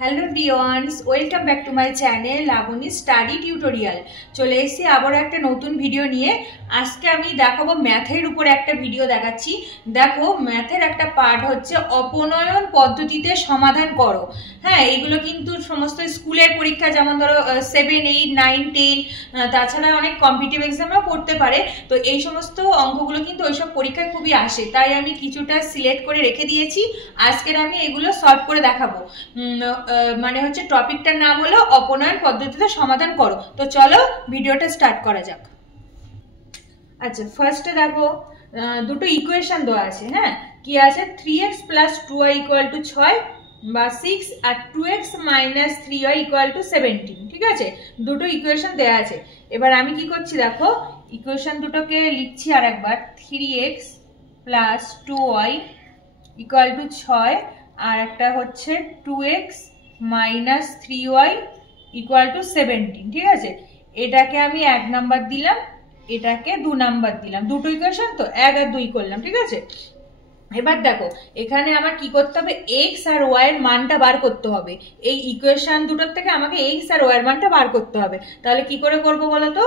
Hello dears, welcome back to my channel Labani study tutorial. চলে এসেছি আবার একটা নতুন ভিডিও নিয়ে। আজকে আমি দেখাবো ম্যাথের উপরে একটা ভিডিও দেখাচ্ছি। দেখো, ম্যাথের একটা পার্ট হচ্ছে অপনয়ন পদ্ধতিতে সমাধান করো। হ্যাঁ, এগুলো কিন্তু সমস্ত স্কুলের পরীক্ষা, যেমন ধরো 7, 8, 9, 10, তাছাড়া অনেক কম্পিটিটিভ এক্সামেও পড়তে পারে। তো এই সমস্ত অঙ্কগুলো কিন্তু ওইসব পরীক্ষায় খুবই আসে, তাই আমি কিছুটা সিলেক্ট করে রেখে দিয়েছি। আজকের আমি এগুলো সলভ করে দেখাবো। মানে হচ্ছে টপিকটার নাম হলো অপনয়ন পদ্ধতিতে সমাধান করো। তো চলো ভিডিওটা স্টার্ট করা যাক। আচ্ছা, ফার্স্টে দেখো দুটো ইকুয়েশন দেওয়া আছে। হ্যাঁ, কি আছে? 3x + 2y = 6 বা 6 আর 2x - 3y = 17। ঠিক আছে, দুটো ইকুয়েশন দেওয়া আছে। এবার আমি কি করছি দেখো, ইকুয়েশন দুটোকে লিখছি আর একবার। 3x + 2y = 6 আর একটা হচ্ছে 2x - 3y = 17। ঠিক আছে, এটাকে আমি 1 নাম্বার দিলাম, এটাকে 2 নাম্বার দিলাম। দুটো ইকুয়েশন তো 1 আর 2 করলাম। ঠিক আছে, এবার দেখো এখানে আমার কি করতে হবে, x আর y এর মানটা বার করতে হবে। এই ইকুয়েশন দুটোর থেকে আমাকে x আর y এর মানটা বার করতে হবে। তাহলে কি করে করব বলো তো?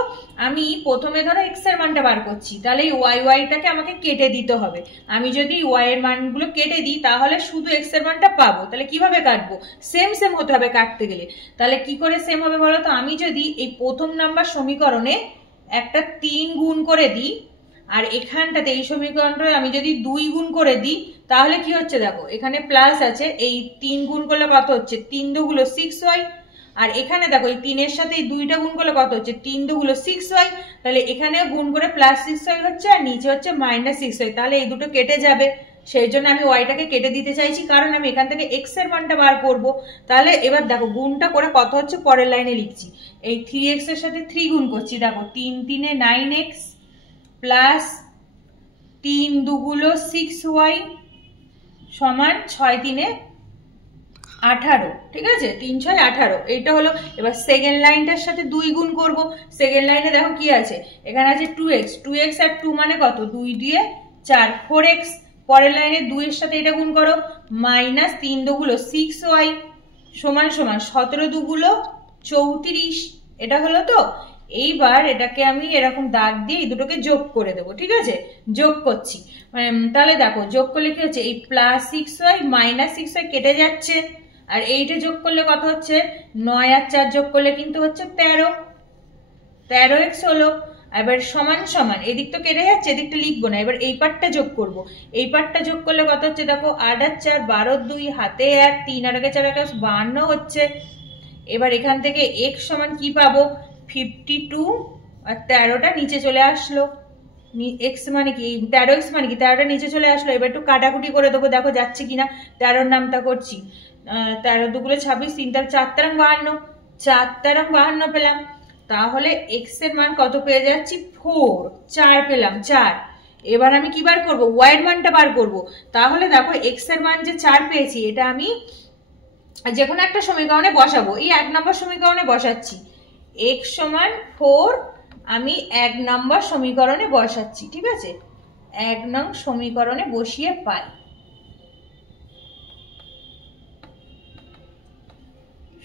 আমি প্রথমে ধরো x এর মানটা বার করছি, তাহলে এই y টাকে আমাকে কেটে দিতে হবে। আমি যদি y এর মানগুলো কেটে দিই তাহলে শুধু x এর মানটা পাবো। তাহলে কিভাবে কাটবো? সেম সেম হতে হবে কাটতে গেলে। তাহলে কি করে সেম হবে বলো তো? আমি যদি এই প্রথম নাম্বার সমীকরণে একটা 3 গুণ করে দিই, আর এখানটাতে এই সমীকরণটা আমি যদি 2 গুণ করে দিই, তাহলে কি হচ্ছে দেখো, এখানে প্লাস আছে, এই 3 গুণ করলে কত হচ্ছে? 3 দুগুলো 6y। আর এখানে দেখো এই 3 এর সাথে এই 2টা গুণ করলে কত হচ্ছে? 3 দুগুলো 6y। তাহলে এখানে গুণ করে +6y হচ্ছে, আর নিচে হচ্ছে -6y। তাহলে এই দুটো কেটে যাবে, সেই জন্য আমি ওয়াইটাকে কেটে দিতে চাইছি, কারণ আমি এখান থেকে এক্স এর মানটা বার করব। তাহলে এবার দেখো গুণটা করে কত হচ্ছে পরের লাইনে লিখছি। এই 3x এর সাথে 3 গুণ করছি, দেখো 3 3 9x প্লাস 3 দুগুলো 6y সমান 6 3 18। ঠিক আছে, 3 6 18, এইটা হলো। এবার সেকেন্ড লাইনটার সাথে 2 গুণ করব। সেকেন্ড লাইনে দেখো কি আছে, এখানে আছে 2x আর 2 মানে কত? 2 2 4, 4x। পরের লাইনে 2 এর সাথে এটা গুণ করো, মাইনাস 3 দুগুলো 6y সমান সমান 17 দুগুলো 34। এটা হলো তো। এইবার এটাকে আমি এরকম দাগ দিয়ে এই দুটোকে যোগ করে দেবো। ঠিক আছে, যোগ করছি। তাহলে দেখো যোগ করলে কি হচ্ছে, এই +6y -6y কেটে যাচ্ছে, আর এইটা যোগ করলে কত হচ্ছে? 9 আর 4 যোগ করলে কিন্তু হচ্ছে 13x হলো। এবার সমান সমান, এদিক তো কেটে যাচ্ছে, এদিকটা লিখবো না। এবার এই পার্টটা যোগ করব। এই পার্টটা যোগ করলে কত হচ্ছে দেখো, 8 আর 4 12, 2 হাতে 1, 3 আর 4 52 হচ্ছে। এবার এখান থেকে x সমান কি পাবো? 52, আর 13টা নিচে চলে আসলো। x মানে কি? 13x মানে কি? 13টা নিচে চলে আসলো। এবার একটু কাটাকুটি করে দেবো, দেখো যাচ্ছে কিনা। 13র নামটা করছি, 13 দুগুলো 26, 3 4 4 52, 4 52 পেলাম। তাহলে x এর মান কত পেয়ে যাচ্ছি? 4 পেলাম, 4। এবার আমি কি বার করবো? y এর মানটা বার করবো। তাহলে দেখো x এর মান যে 4 পেয়েছি, এটা আমি যে কোনো একটা সমীকরণে বসাবো। এই 1 নম্বর সমীকরণে বসাচ্ছি, x সমান 4 আমি 1 নম্বর সমীকরণে বসাচ্ছি। ঠিক আছে, 1 নং সমীকরণে বসিয়ে পাই,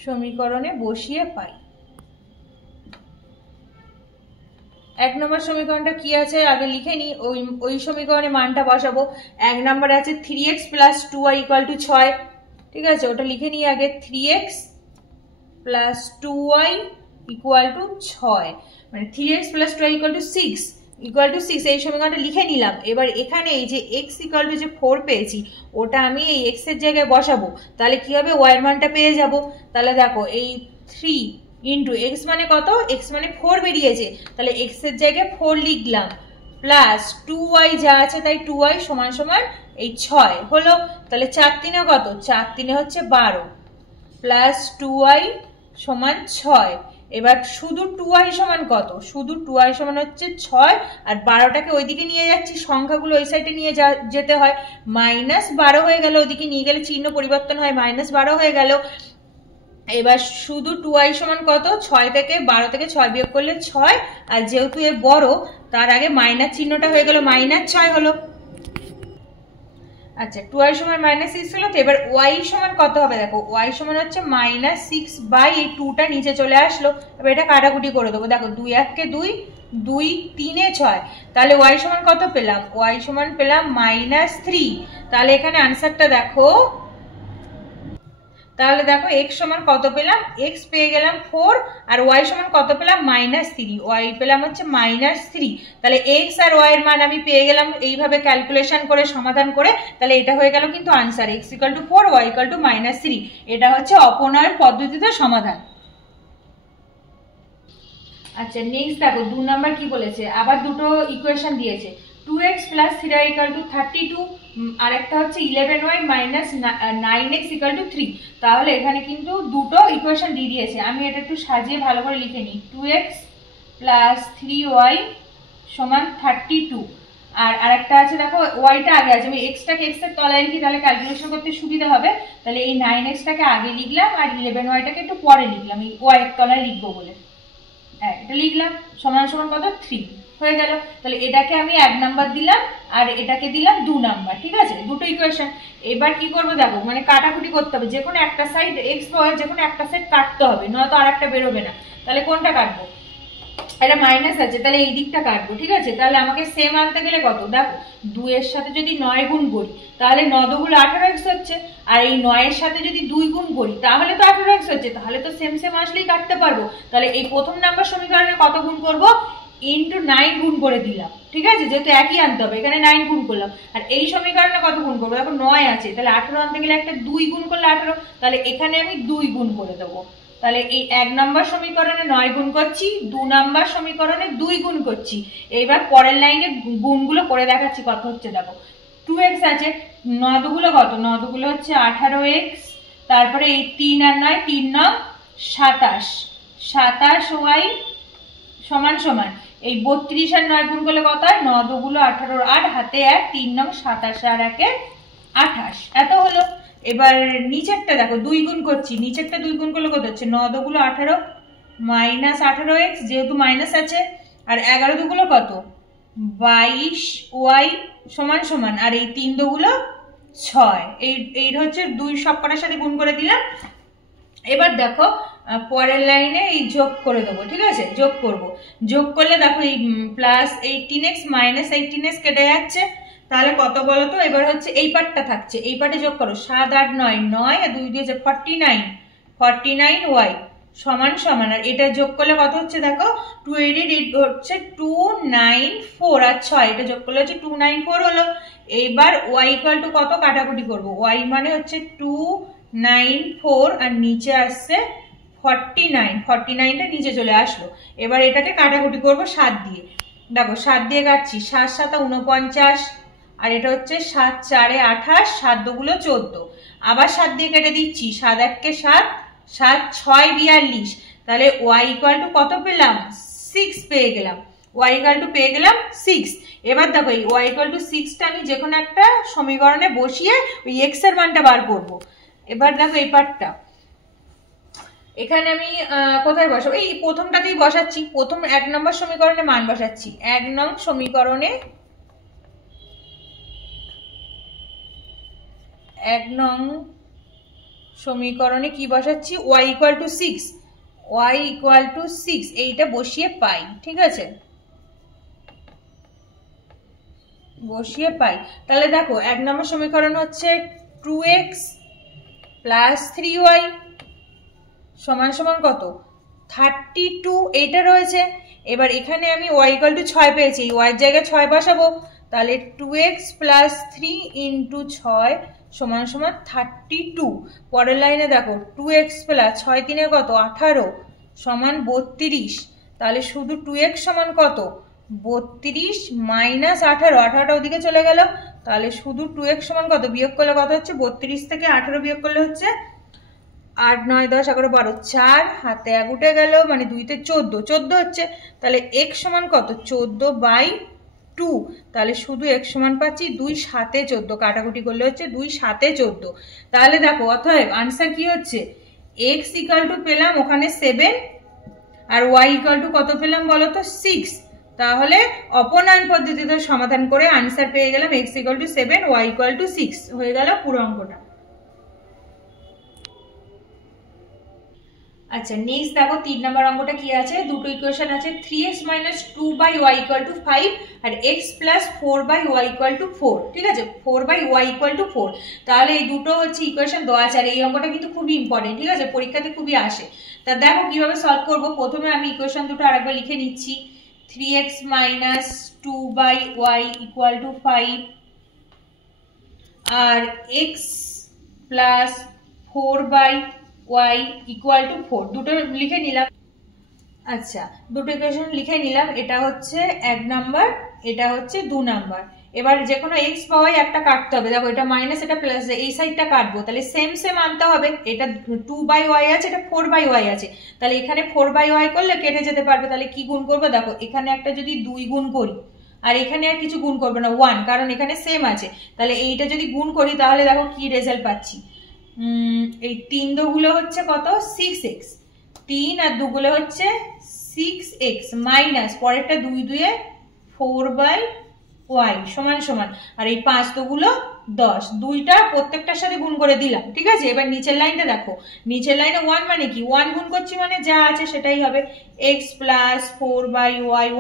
সমীকরণে বসিয়ে পাই। 1 নম্বর সমীকরণটা কি আছে আগে লিখে নি, ওই সমীকরণে মানটা বসাবো। 1 নম্বর আছে 3x + 2y = 6। ঠিক আছে, ওটা লিখে নিই আগে। 3x + 2y = 6, মানে 3x + 2y = 6 এই সমীকরণটা লিখে নিলাম। এবার এখানে এই যে x = যে 4 পেয়েছি, ওটা আমি এই x এর জায়গায় বসাবো। তাহলে কি হবে? y এর মানটা পেয়ে যাব। তাহলে দেখো এই 3 ইন্টু x মানে কত? x মানে 4 বেরিয়েছে, তাহলে x এর জায়গায় 4 লিখলাম, প্লাস 2y যা আছে তাই 2y সমান সমান এই 6 হলো। তাহলে 4 3 কত? 4 3 হচ্ছে 12, প্লাস 2y সমান 6। এবার শুধু 2y সমান কত? শুধু 2y সমান হচ্ছে 6, আর 12টাকে ওইদিকে নিয়ে যাচ্ছি, সংখ্যাগুলো ওই সাইডে নিয়ে যেতে হয়। -12 হয়ে গেল, ওইদিকে নিয়ে গেলে চিহ্ন পরিবর্তন হয়, -12 হয়ে গেল। এবার শুধু 2y সমান কত? 6 থেকে 12 থেকে 6 বিয়োগ করলে 6, আর যেহেতু এ বড় তার আগে মাইনাস চিহ্নটা হয়ে গেল, -6 হলো। আচ্ছা 2y সমান -6 হলো। তো এবার y সমান কত হবে দেখো, y সমান হচ্ছে -6 বাই এই 2টা নিচে চলে আসলো। এবার এটা কাটাকুটি করে দেবো। দেখো 2 1 কে 2, 2 3 এ 6, তাহলে y সমান কত পেলাম, y সমান পেলাম -3। তাহলে এখানে আনসারটা দেখো, তাহলে দেখো x সমান কত পেলাম, x পেয়ে গেলাম 4 আর y সমান কত পেলাম -3, y পেলাম হচ্ছে -3। তাহলে x আর y এর মান আমি পেয়ে গেলাম এইভাবে ক্যালকুলেশন করে সমাধান করে। তাহলে এটা হয়ে গেল কিন্তু আনসার, x = 4 y = -3। এটা হচ্ছে অপনয়ন পদ্ধতিতে সমাধান। আচ্ছা নেক্সট দেখো 2 নাম্বার কি বলেছে, আবার দুটো ইকুয়েশন দিয়েছে। 2x + 3y = 32 আর একটা হচ্ছে 11y - 9x = 3। তাহলে এখানে কিন্তু দুটো ইকুয়েশন দিয়ে দিয়েছে। আমি এটা একটু সাজিয়ে ভালো করে লিখে নিই। 2x + 3y = 32 আর আরেকটা আছে দেখো ওয়াইটা আগে আছে, আমি এক্সটাকে এক্স এর তলায় লিখি তাহলে ক্যালকুলেশন করতে সুবিধা হবে। তাহলে এই 9xটাকে আগে লিখলাম আর 11yটাকে একটু পরে লিখলাম, এই ওয়াই এর তলায় লিখবো বলে। হ্যাঁ এটা লিখলাম, সমান সমান কত 3 হয়ে গেল। তাহলে এটাকে আমি 1 নাম্বার দিলাম আর এটাকে দিলাম 2 নাম্বার, ঠিক আছে, দুটো ইকুয়েশন। এবার কি করবো দেখো, মানে কাটাকুটি করতে হবে, যে কোনো একটা সাইড এক্স ওয়াই যে কোনো একটা সাইড কাটতে হবে, নয়তো আর একটা বেরোবে না। তাহলে কোনটা কাটবো, এটা মাইনাস আছে তাহলে এই দিকটা কাটবো, ঠিক আছে। তাহলে আমাকে সেম আনতে গেলে কত, দেখো 2 এর সাথে যদি 9 গুণ করি তাহলে 9 দুগুলো 18x হচ্ছে, আর এই 9 এর সাথে যদি 2 গুণ করি তাহলে তো 18x হচ্ছে, তাহলে তো সেম সেম আসলেই কাটতে পারবো। তাহলে এই প্রথম নাম্বার সমীকরণে কত গুণ করব, ইনটু 9 গুণ করে দিলাম, ঠিক আছে, যেহেতু একই আনতে হবে এখানে 9 গুণ করলাম। আর এই সমীকরণে কত গুণ করবো, দেখো 9 আছে তাহলে 18 আনতে গেলে একটা 2 গুণ করলে 18, তাহলে এখানে আমি 2 গুণ করে দেবো। তাহলে এই 1 নাম্বার সমীকরণে 9 গুণ করছি, 2 নাম্বার সমীকরণে 2 গুণ করছি। এইবার পরের লাইনে গুণগুলো করে দেখাচ্ছি কত হচ্ছে। দেখো 2x আছে, 9 দুগুলো কত, 9 দুগুলো হচ্ছে 18x, তারপরে এই 3 আর 9, 3 9 27, 27y সমান সমান এই 32 আর 9 গুণ করলে কত হয়, 9 দুগুলো 18 8, হাতে 1, 3 9 27 আর 1 28, এত হলো। এবার নিচেরটা দেখো 2 গুণ করছি, নিচেরটা 2 গুণ করলে কত হচ্ছে, 9 দুগুলো 18 মাইনাস 18x যেহেতু মাইনাস আছে, আর 11 দুগুলো কত 22y সমান সমান, আর এই 3 দুগুলো 6, এই হচ্ছে 2 সবকটার সাথে গুণ করে দিলাম। এবার দেখো পরের লাইনে এই যোগ করে দেবো, ঠিক আছে, যোগ করব। যোগ করলে দেখো এই প্লাস 18x মাইনাস 18x কেটে যাচ্ছে, তাহলে কত বলো তো, এবার হচ্ছে এই পার্টটা থাকছে, এই পার্টে যোগ করো 7 8 9 9 আর 2 দিয়েছে 49y সমান সমান, আর এটা যোগ করলে কত হচ্ছে দেখো 28 হচ্ছে 294 আর 6 এটা যোগ করলে হচ্ছে 294 হলো। এইবার y ইকুয়াল টু কত কাটাকুটি করব, y মানে হচ্ছে 294 আর নিচে আসছে 49, 49টা নিচে চলে আসলো। এবার এটাকে কাটাকুটি করব 7 দিয়ে, দেখো 7 দিয়ে কাটছি, 7 7 49 আর এটা হচ্ছে 7 4 28, 7 দুগুলো 14, আবার 7 দিয়ে কেটে দিচ্ছি, 7 1 কে 7, 7 6 42, তাহলে y ইকুয়াল টু কত পেলাম 6 পেয়ে গেলাম, y ইকুয়াল টু পেয়ে গেলাম 6। এবার দেখো এই y ইকুয়াল টু 6টা আমি যে কোনো একটা সমীকরণে বসিয়ে ওই x এর মানটা বার করব। এবার দেখো এই পার্টটা এখানে আমি কোথায় বসাবো, এই প্রথমটাতেই বসাচ্ছি, প্রথম 1 নম্বর সমীকরণে মান বসাচ্ছি। 1 নং সমীকরণে 1 নং সমীকরণে কি বসাচ্ছি, y equal to 6, y equal to 6 এইটা বসিয়ে পাই, ঠিক আছে, বসিয়ে পাই। তাহলে দেখো 1 নম্বর সমীকরণ হচ্ছে 2x প্লাস 3y সমান সমান কত 32, এইটা রয়েছে। এবার এখানে আমি y ইকুয়াল টু 6 পেয়েছি, এই y এর জায়গায় 6 বসাবো, তাহলে 2x প্লাস 3 ইন্টু 6 সমান সমান 32। পরের লাইনে দেখো 2x প্লাস 6 3 কত 18 সমান 32, তাহলে শুধু 2x সমান কত 32 মাইনাস 18, 18টা ওদিকে চলে গেল, তাহলে শুধু 2x সমান কত, বিয়োগ করলে কত হচ্ছে 32 থেকে 18 বিয়োগ করলে হচ্ছে 8 9 10 11 12, 4 হাতে 1 উঠে গেল, মানে 2 তে 14, 14 হচ্ছে, তাহলে x সমান কত 14/2, তাহলে শুধু x সমান পাচ্ছি 2 7 14, কাটাকুটি করলে হচ্ছে 2 7 14। তাহলে দেখো অতএব আনসার কি হচ্ছে, x ইকুয়াল টু পেলাম ওখানে 7 আর y ইকুয়াল টু কত পেলাম বলো তো 6, তাহলে অপনয়ন পদ্ধতিতে সমাধান করে আনসার পেয়ে গেলাম x = 7 y = 6 হয়ে গেল পুরো অঙ্কটা। আচ্ছা নেক্সট দেখো 3 নম্বর অঙ্কটা কি আছে, দুটো ইকুয়েশন আছে 3x - 2/y = 5 আর x + 4/y = 4, ঠিক আছে 4/y = 4। তাহলে এই দুটো হচ্ছে ইকুয়েশন দেওয়া আছে আর এই অঙ্কটা কিন্তু খুবই ইম্পর্টেন্ট, ঠিক আছে পরীক্ষাতে খুবই আসে। তা দেখো কিভাবে সলভ করব। প্রথমে আমি ইকুয়েশন দুটো আরেকবার লিখে নিচ্ছি। 3x - 2/y = 5 আর x + 4/y = 4, দুটো লিখে নিলাম। আচ্ছা দুটো ইকুয়েশন লিখে নিলাম, এটা হচ্ছে 1 নাম্বার, এটা হচ্ছে 2 নাম্বার। এবার যে কোনো x বা y একটা কাটতে হবে। দেখো এটা মাইনাস এটা প্লাস, এই সাইডটা কাটবো, তাহলে সেম সেম আনতে হবে। এটা 2/y আছে, এটা 4/y আছে, তাহলে এখানে 4/y করলে কেটে যেতে পারবে। তাহলে কি গুণ করবো, দেখো এখানে একটা যদি 2 গুণ করি আর এখানে আর কিছু গুণ করবো না 1, কারণ এখানে সেম আছে। তাহলে এইটা যদি গুণ করি তাহলে দেখো কি রেজাল্ট পাচ্ছি। এই 3 দুগুলো হচ্ছে কত 6x, 3 আর 2 গুলো হচ্ছে 6x মাইনাস পরেরটা 2 2 4/y সমান সমান, আর এই 5 দুগুলো 10, দুইটা প্রত্যেকটার সাথে গুণ করে দিলাম, ঠিক আছে। এবার নিচের লাইনটা দেখো, নিচের লাইনে 1 মানে কি 1 গুণ করছি মানে যা আছে সেটাই হবে, x + 4/y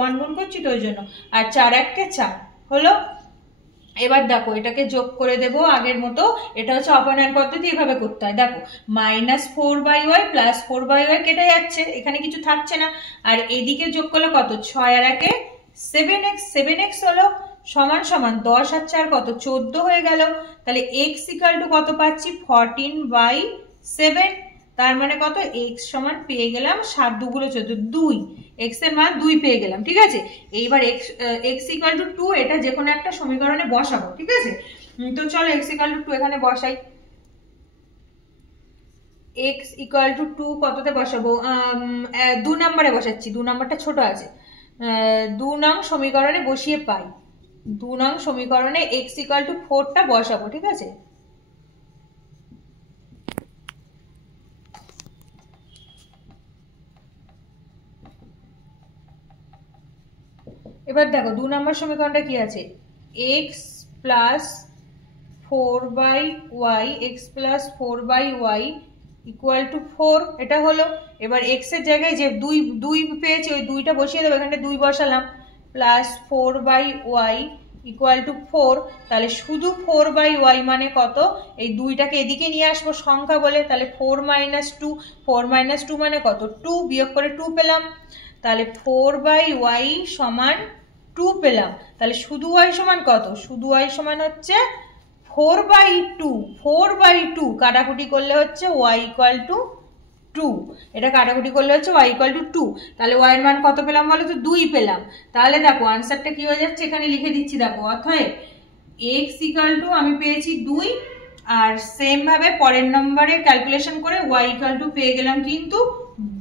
1 গুণ করছি তো ওই জন্য, আর 4 1 কে 4 হলো। এবার দেখো এটাকে যোগ করে দেব আগের মতো, এটা হচ্ছে অপনয়ন পদ্ধতি, এভাবে করতে হয়। দেখো -4/y + 4/y কেটে যাচ্ছে, এখানে কিছু থাকছে না, আর এদিকে যোগ করলে কত 6 আর 1 এ 7x, 7x হলো সমান সমান 10 আর 4 কত 14 হয়ে গেল। তাহলে x = কত পাচ্ছি 14/7, তার মানে কত x সমান পেয়ে গেলাম 7 দুগুলো 14, 2 x এর মান 2 পেয়ে গেলাম, ঠিক আছে। এইবার x = 2 এটা যে কোনো একটা সমীকরণে বসাবো, ঠিক আছে। তো চলো x = 2 এখানে বসাই। x = 2 কততে বসাবো, 2 নম্বরে বসাচ্ছি, 2 নম্বরটা ছোট আছে। 2 নং সমীকরণে বসিয়ে পাই, 2 নং সমীকরণে x = 4টা বসাবো, ঠিক আছে। এবার দেখো 2 নম্বর সমীকরণটা কি আছে, x + 4/y x + 4/y = 4, এটা হলো। এবার x এর জায়গায় যে 2 পেয়েছি ওই 2টা বসিয়ে দেবো, এখানে 2 বসালাম, +4/y = 4, তাহলে শুধু 4/y মানে কত, এই 2টাকে এদিকে নিয়ে আসবো সংখ্যা বলে, তাহলে 4 - 2, 4 - 2 মানে কত 2, বিয়োগ করে 2 পেলাম, তাহলে 4/y = 2 পেলাম। তাহলে শুধু y সমান কত, শুধু y সমান হচ্ছে 4/2, 4/2 কাটাকুটি করলে হচ্ছে y = 2, এটা কাটাকুটি করলে হচ্ছে y = 2, তাহলে y এর মান কত পেলাম বলো তো 2 পেলাম। তাহলে দেখো আনসারটা কি হয়ে যাচ্ছে, এখানে লিখে দিচ্ছি দেখো, অতএব x = আমি পেয়েছি 2 আর সেম ভাবে পরের নম্বরে ক্যালকুলেশন করে y = পেয়ে গেলাম কিন্তু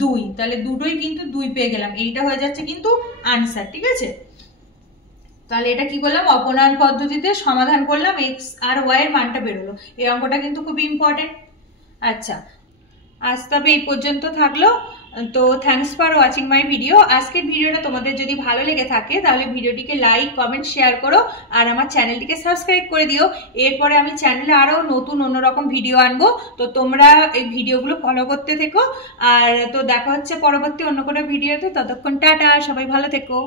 2, তাহলে দুটোই কিন্তু 2 পেয়ে গেলাম, এইটা হয়ে যাচ্ছে কিন্তু আনসার, ঠিক আছে। তাহলে এটা কি করলাম, অপনয়ন পদ্ধতিতে সমাধান করলাম, x আর y এর মানটা বেরোলো। এই অঙ্কটা কিন্তু খুব ইম্পর্টেন্ট। আচ্ছা আজ তবে এই পর্যন্ত থাকলো, তো thanks for watching my video. আজকের ভিডিওটা তোমাদের যদি ভালো লেগে থাকে তাহলে ভিডিওটিকে লাইক কমেন্ট শেয়ার করো আর আমার চ্যানেলটিকে সাবস্ক্রাইব করে দিও। এরপরে আমি চ্যানেলে আরও নতুন অন্যরকম ভিডিও আনবো, তো তোমরা এই ভিডিওগুলো ফলো করতে থেকো। আর তো দেখা হচ্ছে পরবর্তী অন্য কোনো ভিডিওতে, ততক্ষণ টাটা, সবাই ভালো থেকো।